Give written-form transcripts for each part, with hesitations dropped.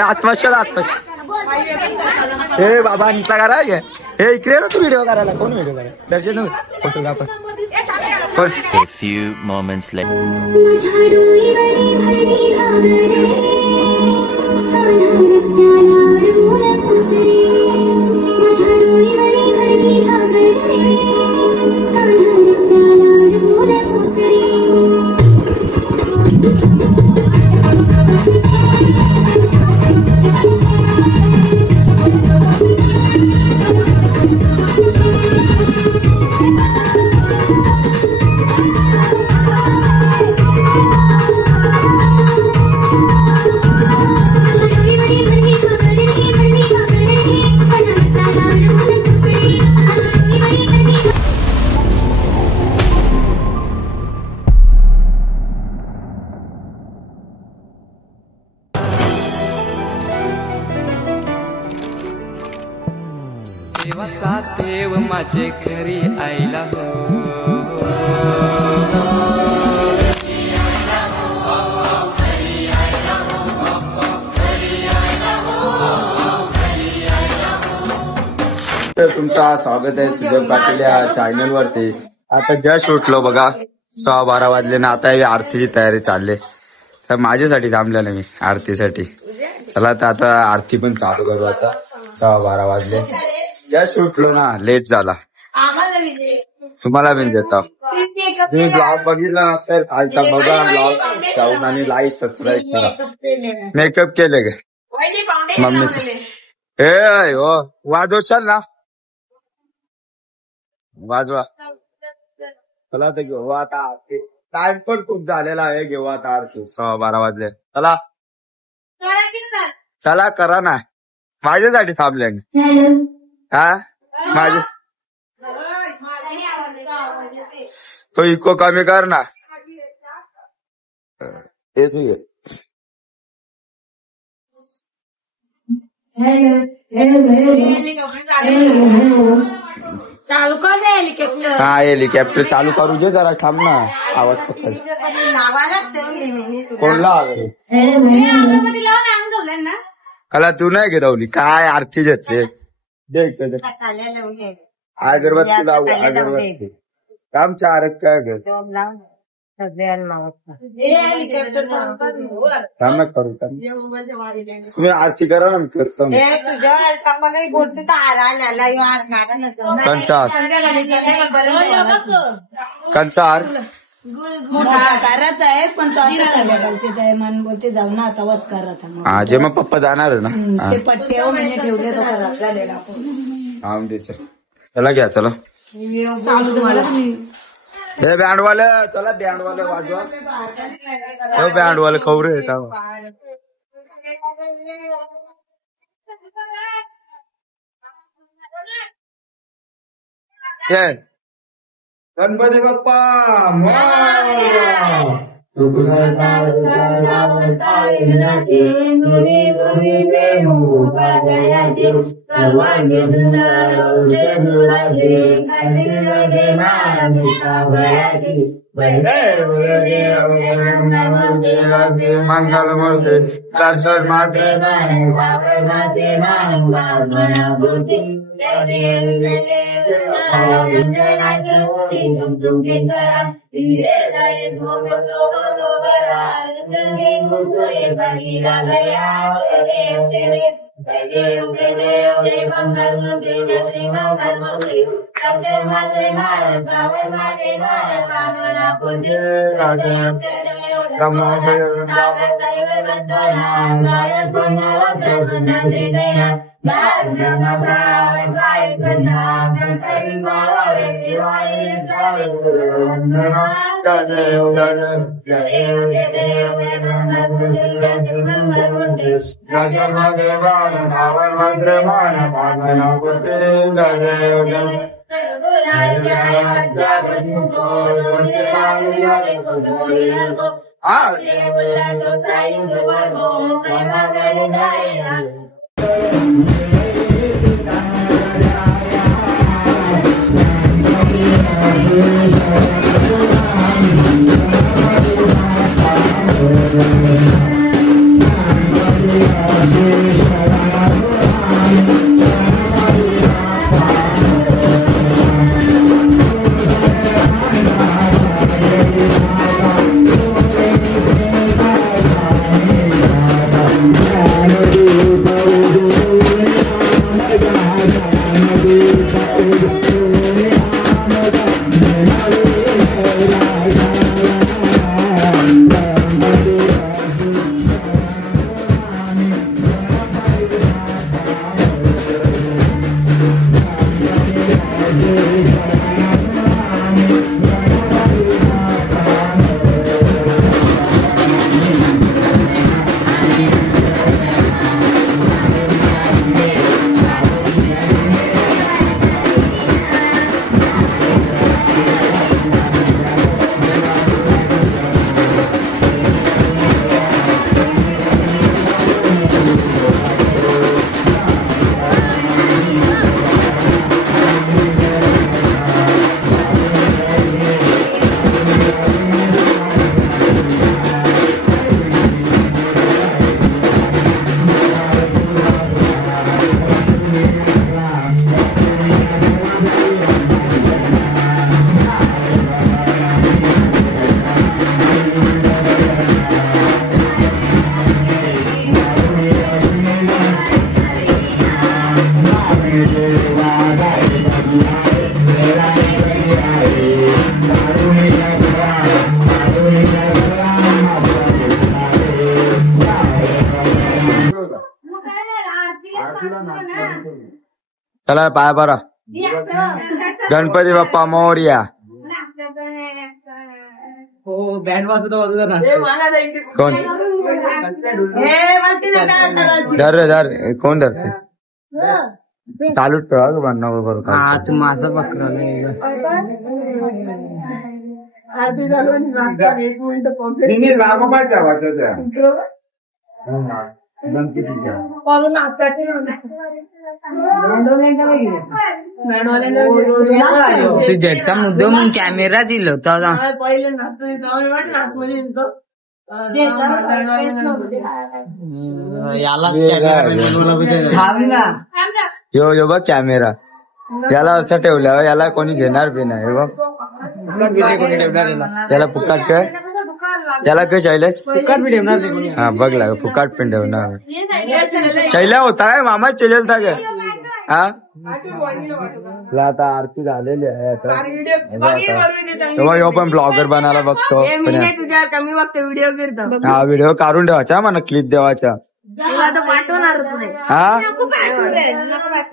आत्मशा हे बाबा निघला करा हे इकडे ना तू व्हिडिओ करायला. कोण व्हिडिओ करायला? दर्शन photographer. A few moments later. देवाचा देव माझे घरी आईला हो. तुमचा स्वागत आहे सुजय पाटील या चॅनल वरती. आता जस्ट उठलो बघा, 12:15 वाजले ना. आता आरतीची तयारी चालली. तर माझ्यासाठी थांबलेलं मी आरतीसाठी. चला तर आता आरती पण चालू करू. आता 12:15 वाजले. जस्ट उठलो ना, लेट झाला. तुम्हाला पण देतो. तुम्ही ब्लॉग बघितला नसेल कालचा बघा ब्लॉग जाऊन आणि लाईक सबस्क्राईब करा. मेकअप केले गे मम्मी ए हो वाजवशाल ना, वाजवा. चला तर घेऊ आता आरती. टाइम पण खूप झालेला आहे. घेऊ आता आरती. 12:15 वाजले. चला चला करा ना, माझ्यासाठी थांबले. हा माझे तो इको कमी कर ना. चालू कर हेलिकॉप्टर. हा हेलिकॉप्टर चालू करू दे जरा. थांब ना, आवाज पकड. कोणला कला तू नाही घेतवली काय आरती घेतली. अगरबत्ती लावू. अगरबत्ती काम चार काय ग करू. तुम्ही आरती करा ना, करतो कंचार करायचं आहे. पण संध्याकाळचे मन बोलते जाऊ ना आता वच करत. हा जे मग पप्पा जाणार ना. ते पट्टे महिने ठेवले तर चला घ्या. चला चालू तुम्हाला हे बँडवाले. चला बँडवाले वाजवा. हो बँडवाले खवरे येतात. गणपती बाप्पा मंगलमूर्ती दर्शन माते चला पाया परा. गणपती बाप्पा मोरया. हो बँड वाजवतो ना. कोण धर रे धर. कोण धरते चालूच ठेवा बनव बरोबर. तू माझा बकरा सुजेटचा मुद्दा मग कॅमेरा दिलो यो यो बघ कॅमेरा याला असं ठेवल्यावर याला कोणी घेणार बी नाही बघ. याला फुकाट काय याला काय शैलेश फुकाट बी ठेवणार नाही. हा बघ लाग फुकाट पण ठेवणार. शैल्या होता काय मामा चेलेल था काय. हा आता आरती झालेली आहे तेव्हा यो पण ब्लॉगर बनायला बघतो. कमी बघतो व्हिडिओ करतो. हा व्हिडिओ काढून ठेवायचा मला क्लिप देवाच्या. पाठवणारच नाही. हा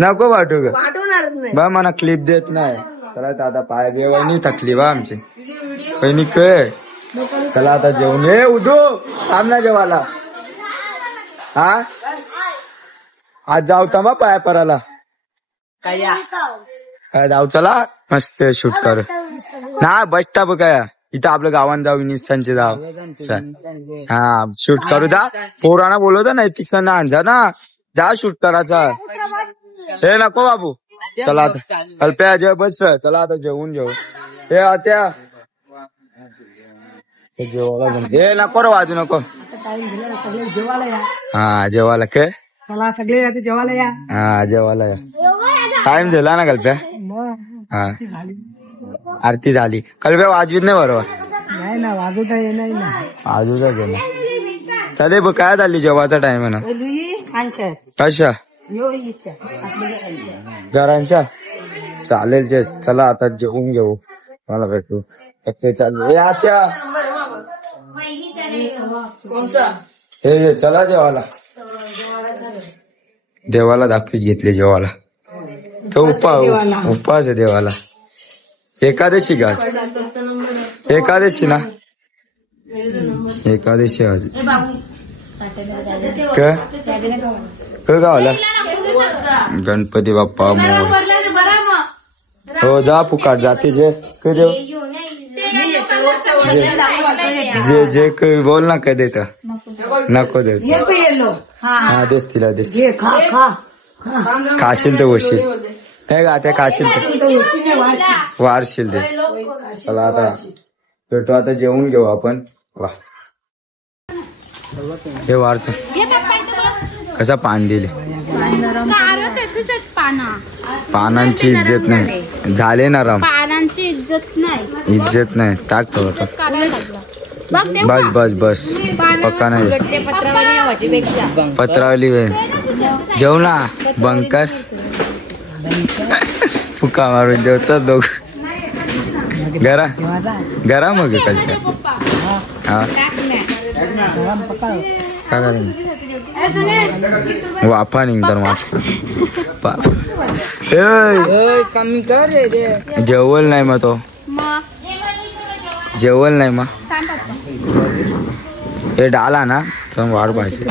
नको पाठवू ग पाठवणारच नाही. बा मला क्लिप देत नाही. चला आता पाय घे वहिनी थकली बा आमची वहिनी काय. चला आता जेवण ये उदू थांब ना जेवायला. हा आज जाऊ बा पाया पराला काय जाऊ. चला मस्त शूट कर ना बस स्टॉप काय इथं आपल्या गावात जाऊ निसांचे जाऊ. हा शूट करू जा. पोरांना बोलवता नाही तिकडनं आणजा ना. जा शूट करायचा. हे नको बाबू. चला आता कल्प्या जेव बस. चला आता जेवून घेऊ. हे आत्या जेवायला हे नको रे वाजू नको. जेवायला या. हा जेवायला काय चला सगळे आता जेवायला या. हा जेवायला या. टाइम झाला ना कल्प्या. हा आरती झाली. कल्प्या वाजवीत नाही बरोबर. नाही ना वाजवता येणार ना. वाजूचा गेला. चालेल बघ काय झाली जेवायचा टाइम आहे ना. कशा घरांच्या चालेल जे. चला आता जेवून घेऊ. मला भेटू चालेल. आत्या हे चला जेवायला. देवाला दाखवीत घेतले जेवायला. तो उपवास आहे देवाला. एकादशी का एकादशी ना. एकादशी आज काय गावाला गणपती बाप्पा मोर. हो जा फुकाट जाते जे काय देव जे जे काही बोल ना काय देत नको देत. हा देस तिला देस. खाशील तर वशील नाही का त्या खाशील तर वारशील दे. चला आता भेटू. आता जेवून घेऊ आपण. वा हे वारच कसा पान दिले. पानांची इज्जत नाही झाले ना राम. पानांची इज्जत नाही टाक थोडं. बस बस बस पक्का नाही पत्रावली वेळ जेवू ना बंकर फुका मारून जेवतात दोघ. गरम मग कल्प्या. हा काय करेन वाफा निघतर कमी कर रे. जेवल नाही मग तो जेवल नाही मग हे डाला ना चल वाढ पाहिजे.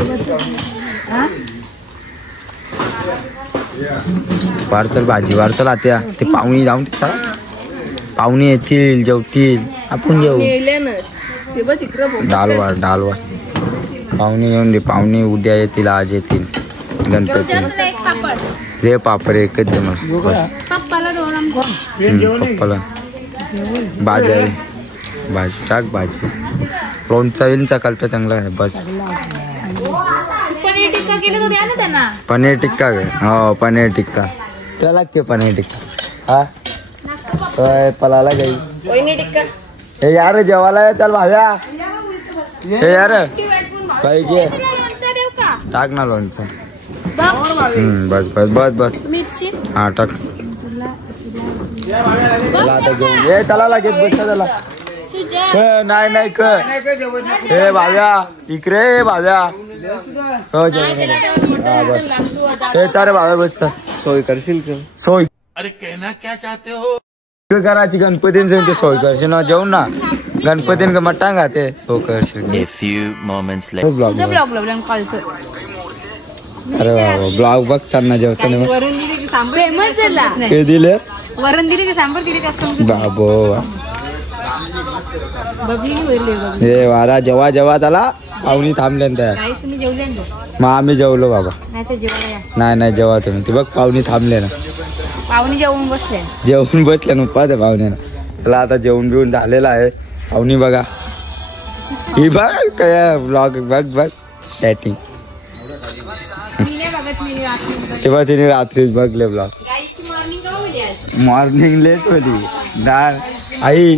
वारचल भाजी वारचल आत्या. ते पाहुणे जाऊन चला पाहुणे येतील जेवतील आपण जेवू. डालवा डालवा पाहुणे येऊन रे. पाहुणे उद्या येतील आज येतील गणपती. रे पापड एकच दे मला बस. पप्पाला भाजी आहे भाजी टाक भाजी. लोणचा विलचा कल्प्या चांगला आहे बस. पनीर टिक्का केलं तर द्या ना त्यांना. पनीर टिक्का हो पनीर टिक्का त्याला लागते पनीर टिक्का. हा पलाला गई हे यार जेवायला चल भाव्या. हे यार पाहिजे टाक ना लोणचं. बस बस बस बस हा टाक. चला आता जेवून ये. चला लागेल बस. चला नाही नाही हे भाव्या इकडे भाव्या हो जेवण हा बस हे चार भाव्या बस सोय करशील का सोय अरे कहना क्या चाहते हो करायची गणपतींचे ते सोय करशील ना जेवण ना गणपतीन का मट्टा का ते सोय करशील A few moments later. अरे बाबा ब्लॉग बघ चालना जेवताना वरण दिली की सांबर फेमस आहे हे दिले वरण दिली की सांबर दिली का बाबो बबली वरले हे वारा जेव्हा जेव्हा त्याला पाहुणी थांबले त्या काही तुम्ही जेवले ना मग आम्ही जेवलो बाबा नाही तर जेवायला या नाही नाही जेव्हा तुम्ही ती बघ पाहुणी थांबले ना पाहुणे जेवून बसले जेवून बसले ना उपास आहे पाहुण्यानं त्याला आता जेवण बिवून झालेलं आहे पाहुणी बघा ही बघ काय ब्लॉग बघ बघ चॅटिंग तेव्हा तिने रात्रीच बघले ब्लॉग मॉर्निंग लेट होती डाळ आई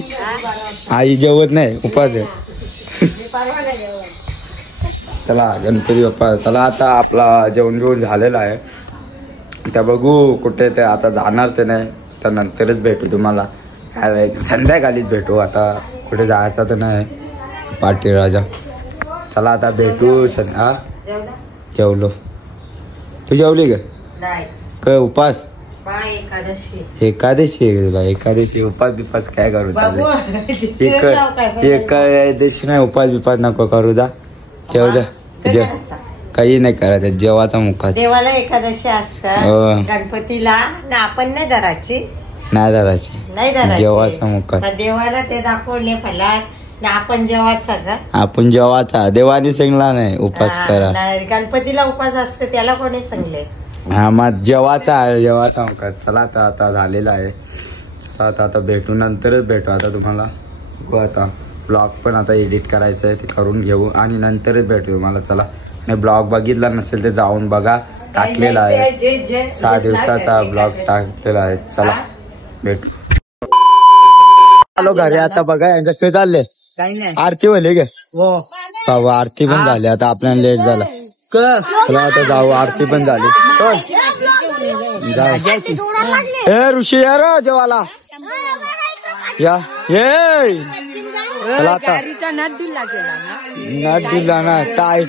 आई जेवत नाही उपास आहे चला गणपती बाप्पा चला आता आपला जेवण बिवून झालेला आहे त्या बघू कुठे ते आता जाणार ते नाही तर नंतरच भेटू तुम्हाला संध्याकाळीच भेटू आता कुठे जायचं तर नाही पाटील राजा चला आता भेटू जेवलो तू जेवली का काय उपास एकादशी आहे बा एकादशी उपास बिपास काय करू एकादशी नाही उपास बिपास नको करू जा जेव जा काही नाही करायचं जेवाचा मुखात देवाला एकादशी असतं गणपतीला आपण नाही धरायची नाही धरायची नाही धरायची जेवाचा मुखात देवाला ते दाखवले फलाट आपण जेवाचा का आपण जेवाचा देवाने सांगला नाही उपास करा गणपतीला उपास असतं त्याला कोणी सांगले हा मग जेवाचा मुखात चला आता आता झालेला आहे चला आता भेटू नंतरच भेटू आता तुम्हाला आता ब्लॉग पण आता एडिट करायचं आहे ते करून घेऊ आणि नंतरच भेटू तुम्हाला चला नाही ब्लॉग बघितला नसेल तर जाऊन बघा टाकलेला आहे 6 दिवसाचा ब्लॉग टाकलेला आहे चला भेटू आलो घरी आता बघा यांच्या खेळ चालले काही नाही आरती होली गे हो बाबा आरती पण झाली आता आपल्याला लेट झाला चला आता जाऊ आरती पण झाली ए ऋषी या रे जेवाला या ये चला आता नट दिला गेला ना नट दिला ना काय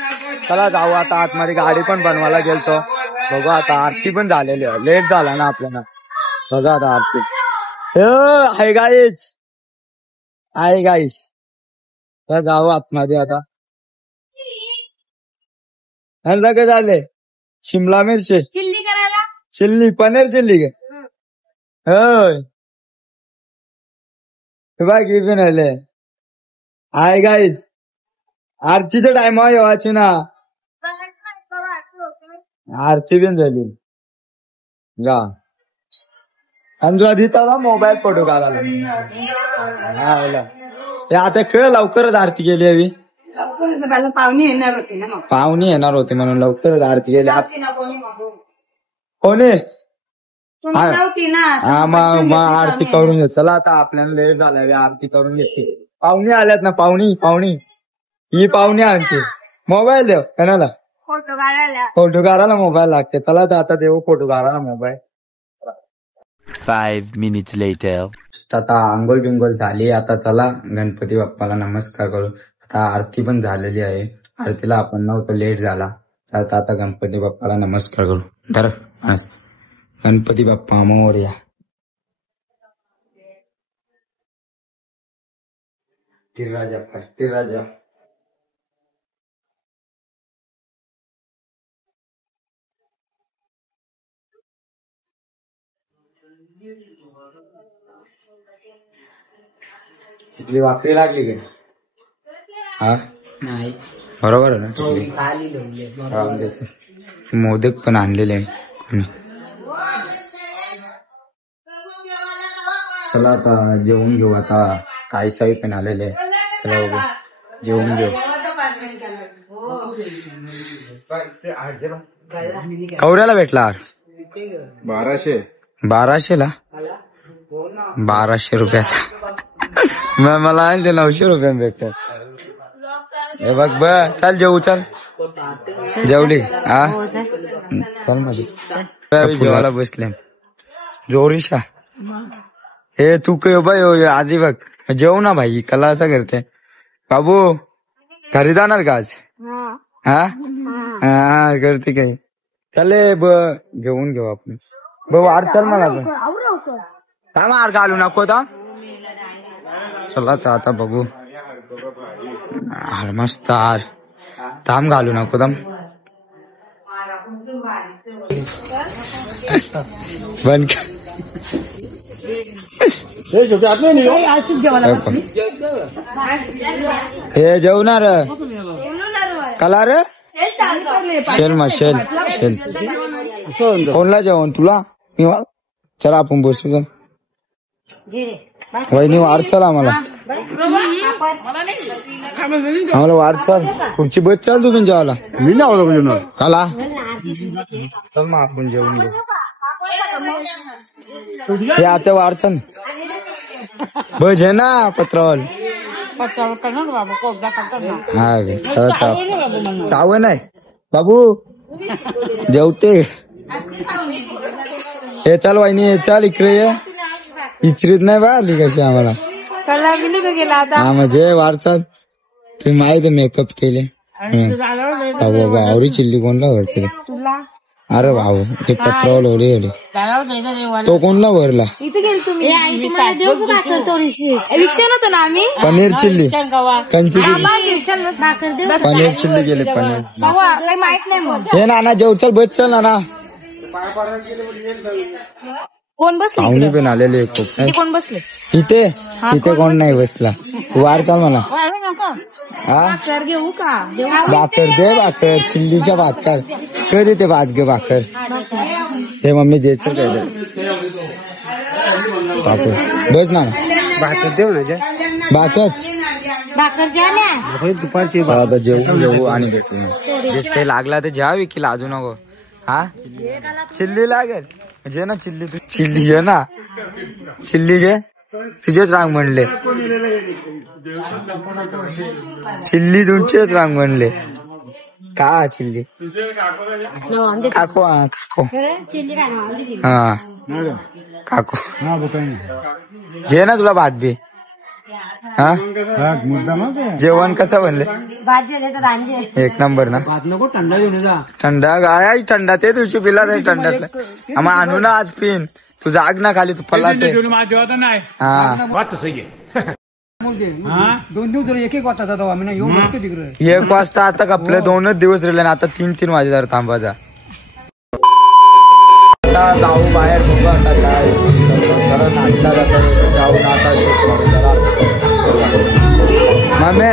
चला जाऊ आता आतमध्ये गाडी पण बनवायला गेलतो बघू आता आरती पण झालेली आहे लेट झाला ना आपल्याला बघा आता आरती आहे गाईच तर जाऊ आतमध्ये आता काय झाले शिमला मिरची चिल्ली करायला चिल्ली पनीर चिल्ली गे होय बाकी पण आले आहे गाईच आरतीचा टाइम आहे येवाची ना आरती पण झाली जा आणि आधी तर मोबाईल फोटो काढायला ते आता लवकरच आरती केली हवी लवकर पाहुणे येणार होते ना मग पाहुणे येणार होते म्हणून लवकरच आरती केली कोणी नव्हती ना हा मग आरती करून घे चला आता आपल्याला लेट झाला आरती करून घेते पाहुणे आल्यात ना पाहुणी ही पाहुणे आमची मोबाईल देव कोणाला फोटो काढायला मोबाईल लागते चला तर आता देऊ फोटो काढायला मोबाईल 5 minutes later. आता आंघोळ बिंगोळ झाली आता चला गणपती बाप्पाला नमस्कार करू आता आरती पण झालेली आहे आरतीला आपण नव्हतं लेट झाला आता आता गणपती बाप्पाला नमस्कार करू धर गणपती बाप्पा मोरया राजा इथली वाकडी लागली का हा नाही बरोबर आहे ना खाली लावले मोदक पण आणलेले आहे चला आता जेवून घेऊ आता काही साई पण आलेले चला बघू जेवून घेऊ कवऱ्याला भेटला 1200 ला 1200 रुपयाचा मला आहे ते 900 रुपये भेटतात हे बघ चल जेवू चल जेवली हा चल माझी जेवायला बसले जोरीशा हे तू भाई आजी बघ जेवू ना भाई कला असं करते बाबू घरी जाणार का आज हा हा करते काही चले घेऊन घेऊ आपण वाढ चल मला काय मार घालू नको चला आता बघू मस्त थांब घालू नको बन हे जेवणार कला रे शेल कोणला जेवण तुला मी चला आपण बसू वहिनी वाढ चल आम्हाला वाढ चल पुढची बस चल तुम्ही जेवायला मी ना कला चल मग आपण जेवून घेऊ हे आता वाढ चल बस आहे ना पत्रावल हा चाव नाही बाबू जेवते हे चल वहिनी चल इकडे ये इचरीत नाही बा आली कशी आम्हाला हा म्हणजे वारचाल तुम्ही माहिती मेकअप केले आवरी चिल्ली कोणला भरते अरे भाऊ ते पत्रावर ओढे तो कोणला भरला पनीर चिल्ली कंची पनीर चिल्ली गेले पनीर हे नाना जेव चल बस चल नाना कोण बसले पाहुणे पण आलेले कोण बसले इथे कोण नाही बसला तू वार चाल मला भाकर घेऊ का भाकर दे भाकर चिल्लीच्या भाकर कधी ते भात घे भाकर ते मम्मी जेचं काय भाकर बस ना भाकर देऊ ना भाकरच भाकर द्या ना दुपारची आता जेवू आणि भेटू काही लागला तर जेवा विकीला अजू नको हा चिल्ली लागेल जे ना चिल्ली जे ना चिल्ली जे तुझेच रांग म्हणले चिल्ली तुमचेच रांग म्हणले का चिल्ली काको हा काको जे ना तुला भात बी हा जेवण कसं बनले एक नंबर ना थंडा गाय थंडा ते तुझी पिला तरी थंडातलं आम्हा आणू ना आज पिन तू जाग ना खाली तू पल्ला ते हा बात सही है 2 दिवस एक वाजता जातो आम्ही येऊन तिकडे 1 वाजता आता कपले 2च दिवस राहिले ना आता 3 वाजे जर थांबायचा जाऊ बाहेर बघू आता काय जरा नाश्ता जाऊन आता शूट करू जरा मम्मी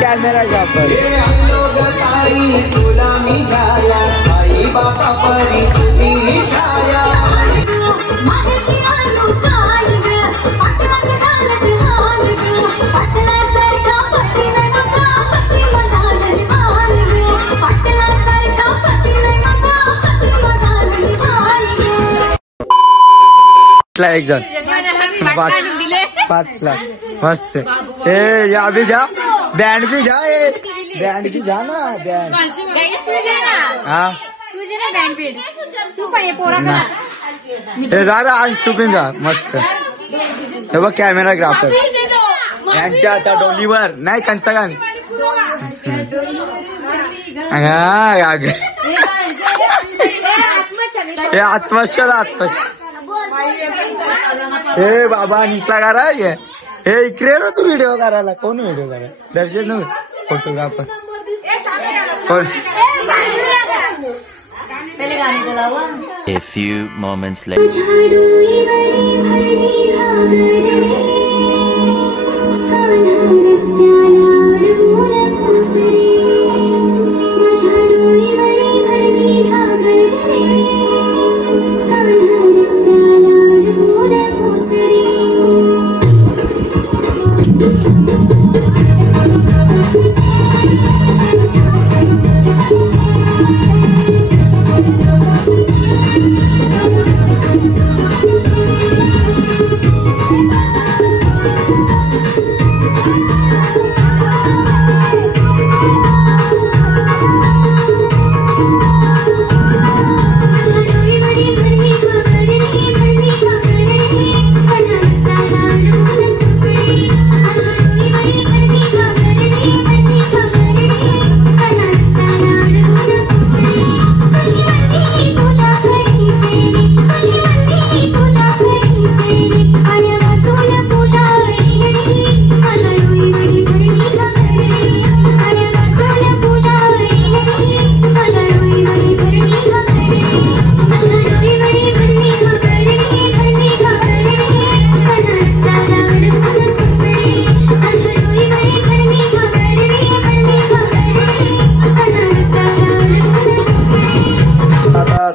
कॅमेरा घ्या पण एक जण 5 लाख मस्त ए या अभी जा बैंड भी जा बैंड भी जा ना बैंड हाँ तुझे ना बँड पेड तू पण ये पोरा हे जरा आज चुकून जा मस्त. हे बघ कॅमेराग्राफर यांच्या आता डोलीवर नाही कंचा गाण. हे आत्मशा हे बाबा निघला करा. हे इकडे ना तू व्हिडिओ करायला. कोण व्हिडिओ करा? दर्शन फोटोग्राफर कोण? A few moments later.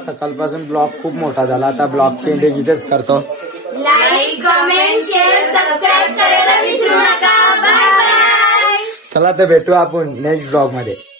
सकाळपासून ब्लॉग खूप मोठा झाला. आता ब्लॉगची एंडिंग इथेच करतो. लाईक, कमेंट, शेअर, सबस्क्राईब करायला विसरू नका. Bye bye. चला तर भेटू आपण नेक्स्ट ब्लॉग मध्ये.